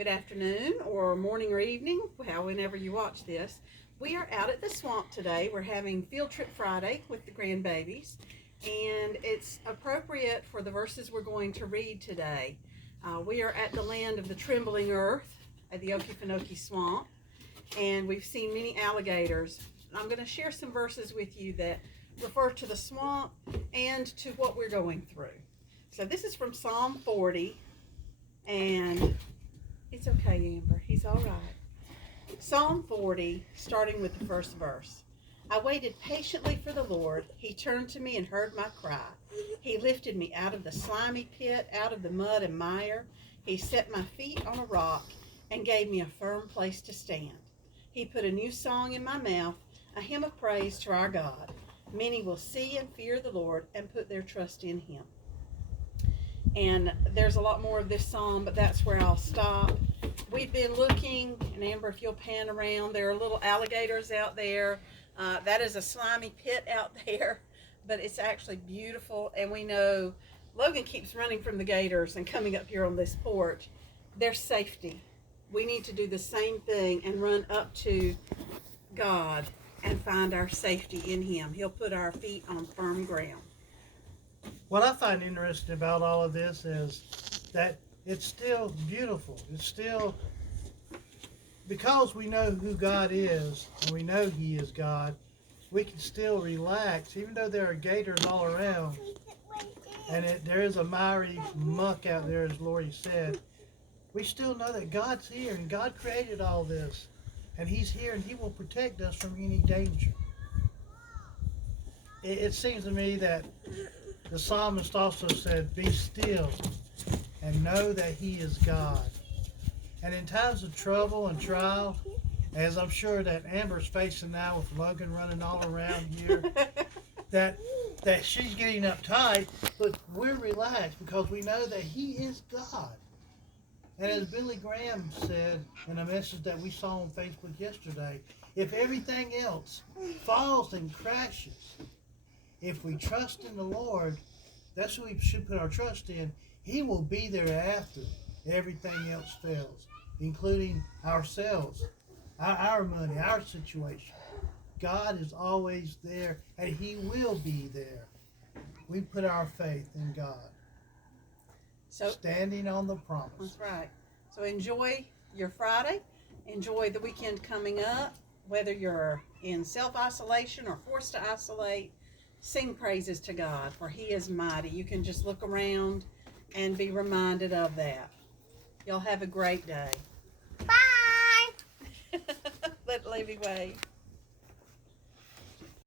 good afternoon or morning or evening, whenever you watch this. We are out at the swamp today. We're having Field Trip Friday with the grandbabies, and it's appropriate for the verses we're going to read today. We are at the land of the trembling earth at the Okefenokee Swamp, and we've seen many alligators. I'm going to share some verses with you that refer to the swamp and to what we're going through. So this is from Psalm 40, and it's okay, Amber. He's all right. Psalm 40, starting with the first verse. I waited patiently for the Lord. He turned to me and heard my cry. He lifted me out of the slimy pit, out of the mud and mire. He set my feet on a rock and gave me a firm place to stand. He put a new song in my mouth, a hymn of praise to our God. Many will see and fear the Lord and put their trust in him. And there's a lot more of this psalm, but that's where I'll stop. We've been looking, and Amber, if you'll pan around, there are little alligators out there. That is a slimy pit out there, but it's actually beautiful. And we know Logan keeps running from the gators and coming up here on this porch. There's safety. We need to do the same thing and run up to God and find our safety in him. He'll put our feet on firm ground. What I find interesting about all of this is that it's still beautiful. It's still, because we know who God is and we know he is God, we can still relax, even though there are gators all around and there is a miry muck out there, as Lori said. We still know that God's here and God created all this, and he's here and he will protect us from any danger. It seems to me that the psalmist also said, be still and know that he is God. And in times of trouble and trial, as I'm sure that Amber's facing now with Logan running all around here, that she's getting uptight, but we're relaxed because we know that he is God. And as Billy Graham said in a message that we saw on Facebook yesterday, if everything else falls and crashes, if we trust in the Lord, that's who we should put our trust in. He will be there after everything else fails, including ourselves, our money, our situation. God is always there, and he will be there. We put our faith in God. So, standing on the promise. That's right. So enjoy your Friday. Enjoy the weekend coming up, whether you're in self-isolation or forced to isolate. Sing praises to God, for he is mighty. You can just look around and be reminded of that. Y'all have a great day. Bye. Let Levy wave.